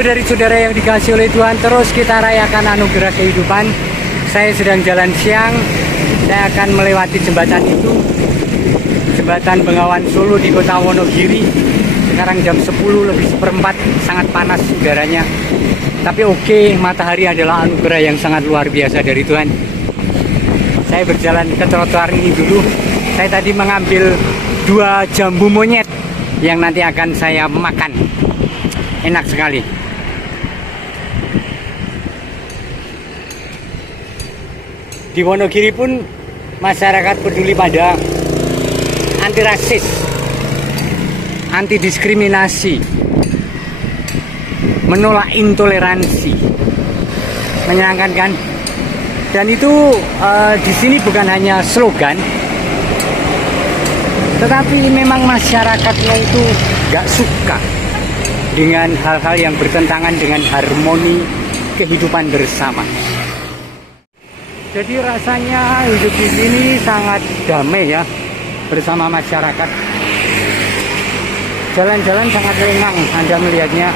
Saudari-saudara yang dikasih oleh Tuhan, terus kita rayakan anugerah kehidupan. Saya sedang jalan siang, saya akan melewati jembatan itu, jembatan Bengawan Solo di kota Wonogiri. Sekarang jam 10:04, sangat panas udaranya. Tapi oke, matahari adalah anugerah yang sangat luar biasa dari Tuhan. Saya berjalan ke trotoar ini dulu. Saya tadi mengambil 2 jambu monyet yang nanti akan saya makan. Enak sekali. Di Wonogiri pun masyarakat peduli pada anti rasis, anti diskriminasi, menolak intoleransi. Menyenangkan kan? Dan itu di sini bukan hanya slogan, tetapi memang masyarakatnya itu gak suka dengan hal-hal yang bertentangan dengan harmoni kehidupan bersama. Jadi rasanya hidup di sini sangat damai ya bersama masyarakat. Jalan-jalan sangat lengang, Anda melihatnya.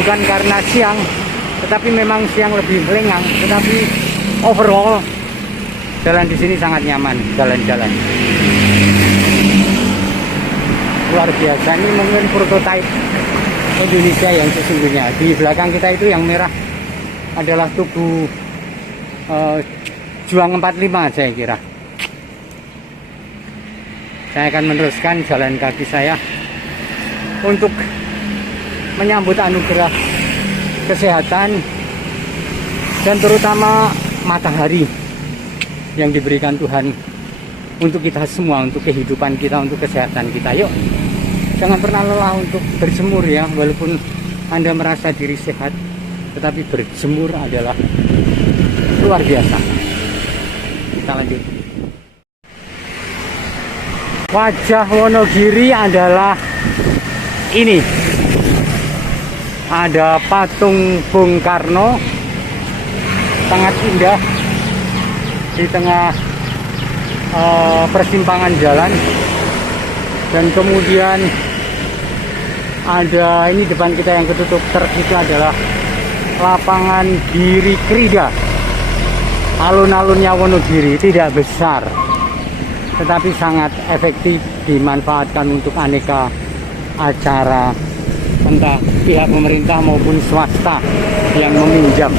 Bukan karena siang, tetapi memang siang lebih lengang. Tetapi overall jalan di sini sangat nyaman, jalan-jalan. Luar biasa, ini mungkin prototipe Indonesia yang sesungguhnya. Di belakang kita itu yang merah adalah tugu Juang 45 saya kira. Saya akan meneruskan jalan kaki saya untuk menyambut anugerah kesehatan dan terutama matahari yang diberikan Tuhan untuk kita semua, untuk kehidupan kita, untuk kesehatan kita. Yuk, jangan pernah lelah untuk berjemur ya, walaupun Anda merasa diri sehat, tetapi berjemur adalah luar biasa. Kita lanjut. Wajah Wonogiri adalah ini. Ada patung Bung Karno, sangat indah di tengah persimpangan jalan. Dan kemudian ada ini depan kita yang ketutup truk, itu adalah lapangan Giri Krida. Alun-alunnya Wonogiri tidak besar, tetapi sangat efektif dimanfaatkan untuk aneka acara, entah pihak pemerintah maupun swasta yang meminjam.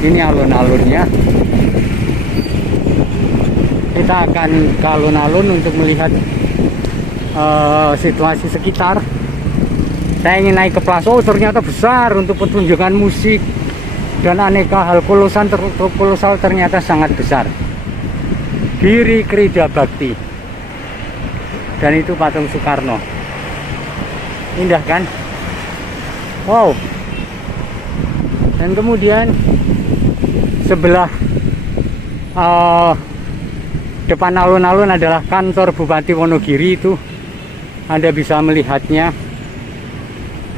Ini alun-alunnya. Kita akan ke alun-alun untuk melihat situasi sekitar. Saya ingin naik ke plaza, ternyata besar untuk pertunjukan musik dan aneka hal kolosal ternyata sangat besar. Giri Krida Bakti. Dan itu patung Soekarno. Indah kan? Wow. Dan kemudian sebelah depan alun-alun adalah kantor Bupati Wonogiri. Itu Anda bisa melihatnya.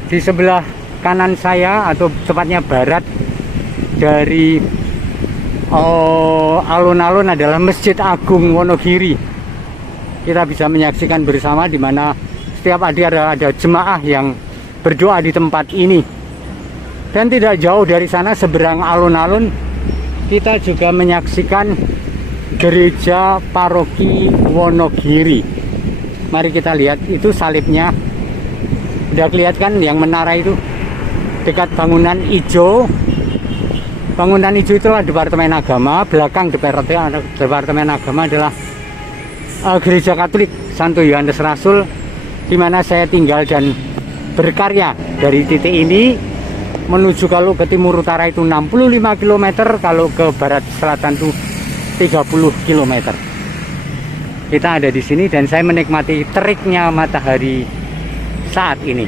Di sebelah kanan saya, atau tepatnya barat dari alun-alun, adalah Masjid Agung Wonogiri. Kita bisa menyaksikan bersama di mana setiap hari ada jemaah yang berdoa di tempat ini. Dan tidak jauh dari sana, seberang alun-alun, kita juga menyaksikan gereja paroki Wonogiri. Mari kita lihat, itu salibnya. Udah kelihatan yang menara itu dekat bangunan hijau. Bangunan hijau itulah Departemen Agama. Belakang Departemen Agama adalah Gereja Katolik Santo Yohanes Rasul, di mana saya tinggal dan berkarya. Dari titik ini menuju kalau ke timur utara itu 65 km, kalau ke barat selatan itu 30 km. Kita ada di sini dan saya menikmati teriknya matahari saat ini.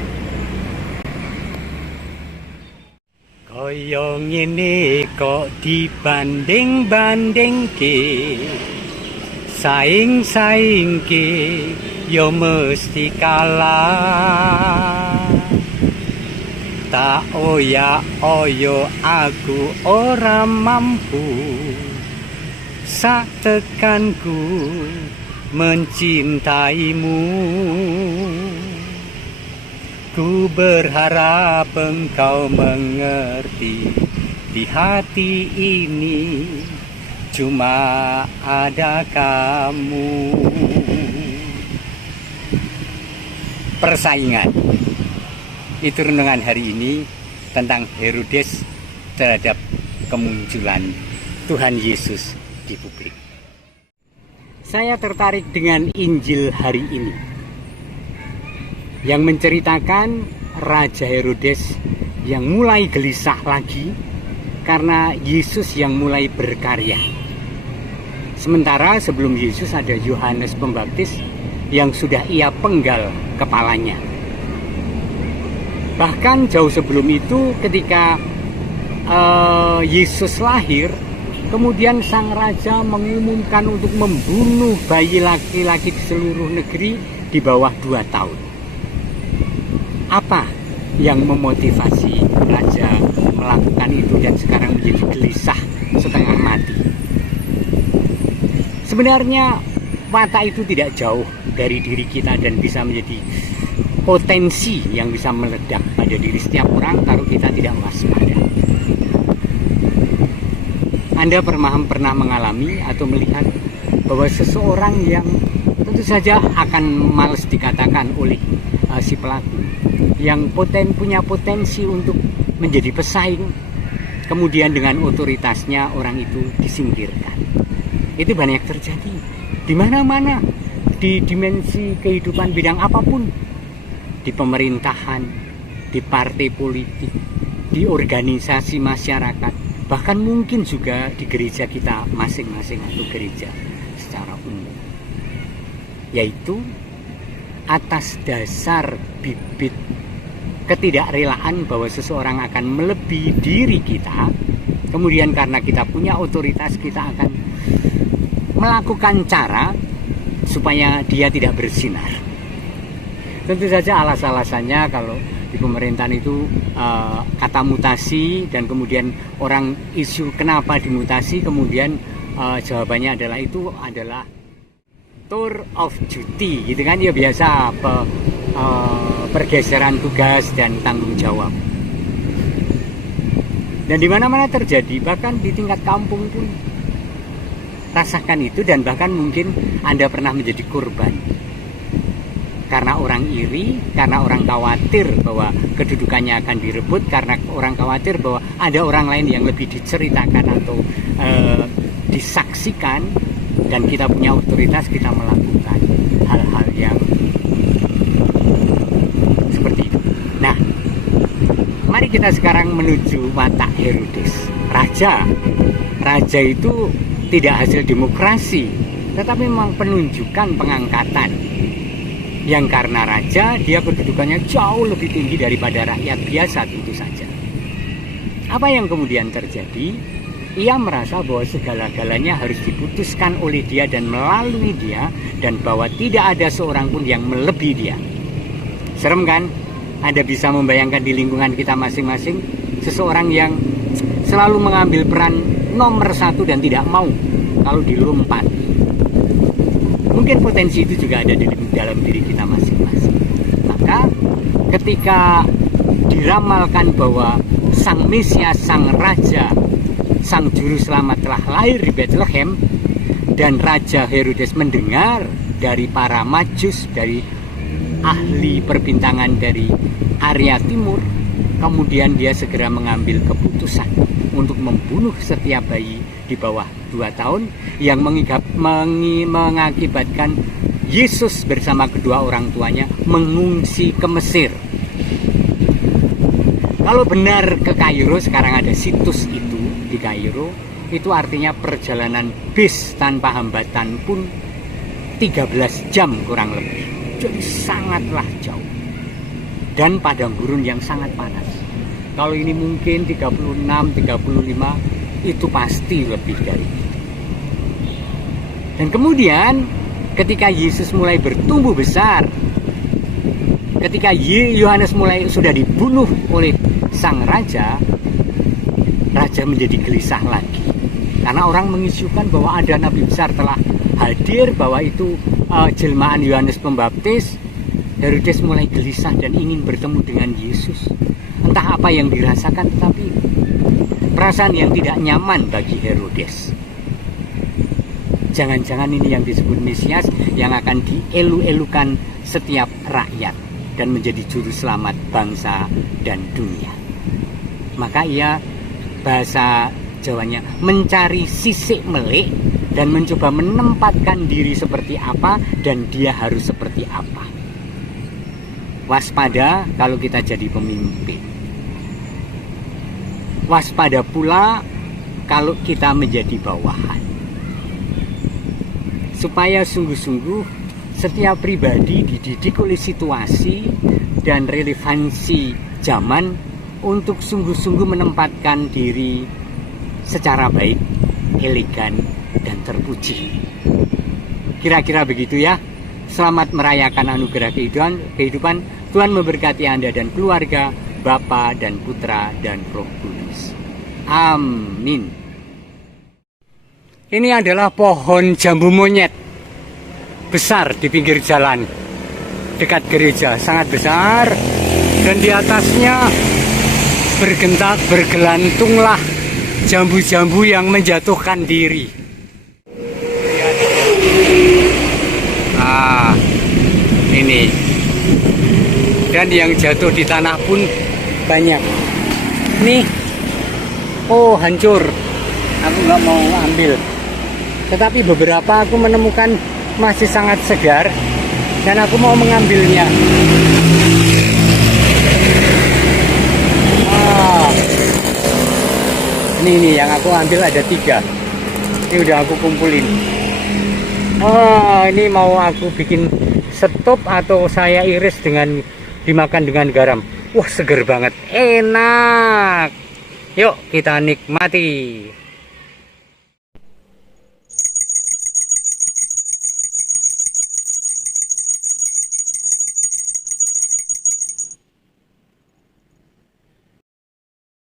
Koyo ngene kok dibanding-bandingke, saing-saingke yo mesti kalah. Tak oya-oyo aku ora mampu, sak tekanku mencintaimu. Ku berharap engkau mengerti, di hati ini cuma ada kamu. Persaingan. Itu renungan hari ini tentang Herodes terhadap kemunculan Tuhan Yesus di publik. Saya tertarik dengan Injil hari ini yang menceritakan Raja Herodes yang mulai gelisah lagi karena Yesus yang mulai berkarya. Sementara sebelum Yesus ada Yohanes Pembaptis yang sudah ia penggal kepalanya. Bahkan jauh sebelum itu ketika Yesus lahir, kemudian sang raja mengumumkan untuk membunuh bayi laki-laki di seluruh negeri di bawah 2 tahun. Apa yang memotivasi raja melakukan itu dan sekarang menjadi gelisah setengah mati? Sebenarnya watak itu tidak jauh dari diri kita dan bisa menjadi potensi yang bisa meledak pada diri setiap orang kalau kita tidak waspada. Anda pernah mengalami atau melihat bahwa seseorang yang tentu saja akan males dikatakan oleh si pelaku, yang punya potensi untuk menjadi pesaing, kemudian dengan otoritasnya orang itu disingkirkan. Itu banyak terjadi di mana-mana, di dimensi kehidupan bidang apapun, di pemerintahan, di partai politik, di organisasi masyarakat, bahkan mungkin juga di gereja kita masing-masing atau gereja secara umum. Yaitu atas dasar bibit ketidakrelaan bahwa seseorang akan melebihi diri kita, kemudian karena kita punya otoritas kita akan melakukan cara supaya dia tidak bersinar. Tentu saja alas-alasannya kalau di pemerintahan itu kata mutasi, dan kemudian orang isu kenapa dimutasi, kemudian jawabannya adalah itu adalah tour of duty, gitu kan ya, biasa pergeseran tugas dan tanggung jawab. Dan di mana-mana terjadi, bahkan di tingkat kampung pun rasakan itu, dan bahkan mungkin Anda pernah menjadi korban karena orang iri, karena orang khawatir bahwa kedudukannya akan direbut, karena orang khawatir bahwa ada orang lain yang lebih diceritakan atau disaksikan, dan kita punya otoritas, kita melakukan hal-hal yang seperti itu. Nah, mari kita sekarang menuju watak Herodes. Raja itu tidak hasil demokrasi, tetapi memang penunjukan pengangkatan, yang karena raja dia kedudukannya jauh lebih tinggi daripada rakyat biasa tentu saja. Apa yang kemudian terjadi? Ia merasa bahwa segala-galanya harus diputuskan oleh dia dan melalui dia, dan bahwa tidak ada seorang pun yang melebihi dia. Serem kan? Anda bisa membayangkan di lingkungan kita masing-masing seseorang yang selalu mengambil peran nomor 1 dan tidak mau kalau dilompat. Mungkin potensi itu juga ada di dalam diri kita masing-masing. Maka ketika diramalkan bahwa sang Mesias, sang Raja, sang Juru Selamat telah lahir di Bethlehem, dan Raja Herodes mendengar dari para majus, dari ahli perbintangan dari area timur, kemudian dia segera mengambil keputusan untuk membunuh setiap bayi di bawah 2 tahun yang mengakibatkan Yesus bersama kedua orang tuanya mengungsi ke Mesir. Kalau benar ke Kairo, sekarang ada situs itu di Kairo, itu artinya perjalanan bis tanpa hambatan pun 13 jam kurang lebih. Jadi sangatlah jauh. Dan padang gurun yang sangat panas. Kalau ini mungkin 36, 35, itu pasti lebih dari itu. Dan kemudian ketika Yesus mulai bertumbuh besar, ketika Yohanes sudah dibunuh oleh sang raja, raja menjadi gelisah lagi. Karena orang mengisukan bahwa ada nabi besar telah hadir, bahwa itu jelmaan Yohanes Pembaptis, Herodes mulai gelisah dan ingin bertemu dengan Yesus. Entah apa yang dirasakan, tetapi perasaan yang tidak nyaman bagi Herodes. Jangan-jangan ini yang disebut Mesias yang akan dielu-elukan setiap rakyat dan menjadi juru selamat bangsa dan dunia. Maka ia, bahasa Jawanya, mencari sisik melik dan mencoba menempatkan diri seperti apa dan dia harus seperti apa. Waspada kalau kita jadi pemimpin. Waspada pula kalau kita menjadi bawahan. Supaya sungguh-sungguh setiap pribadi dididik oleh situasi dan relevansi zaman untuk sungguh-sungguh menempatkan diri secara baik, elegan, dan terpuji. Kira-kira begitu ya. Selamat merayakan anugerah kehidupan. Tuhan memberkati Anda dan keluarga, Bapa dan Putra dan Roh Kudus. Amin. Ini adalah pohon jambu monyet besar di pinggir jalan dekat gereja, sangat besar, dan di atasnya bergelantunglah jambu-jambu yang menjatuhkan diri. Nah, ini, dan yang jatuh di tanah pun banyak. Nih, oh hancur, aku nggak mau ambil. Tetapi beberapa aku menemukan masih sangat segar dan aku mau mengambilnya. Ini yang aku ambil ada 3. Ini udah aku kumpulin. Ini mau aku bikin setop atau saya iris dengan dimakan dengan garam. Wah, seger banget, enak. Yuk kita nikmati.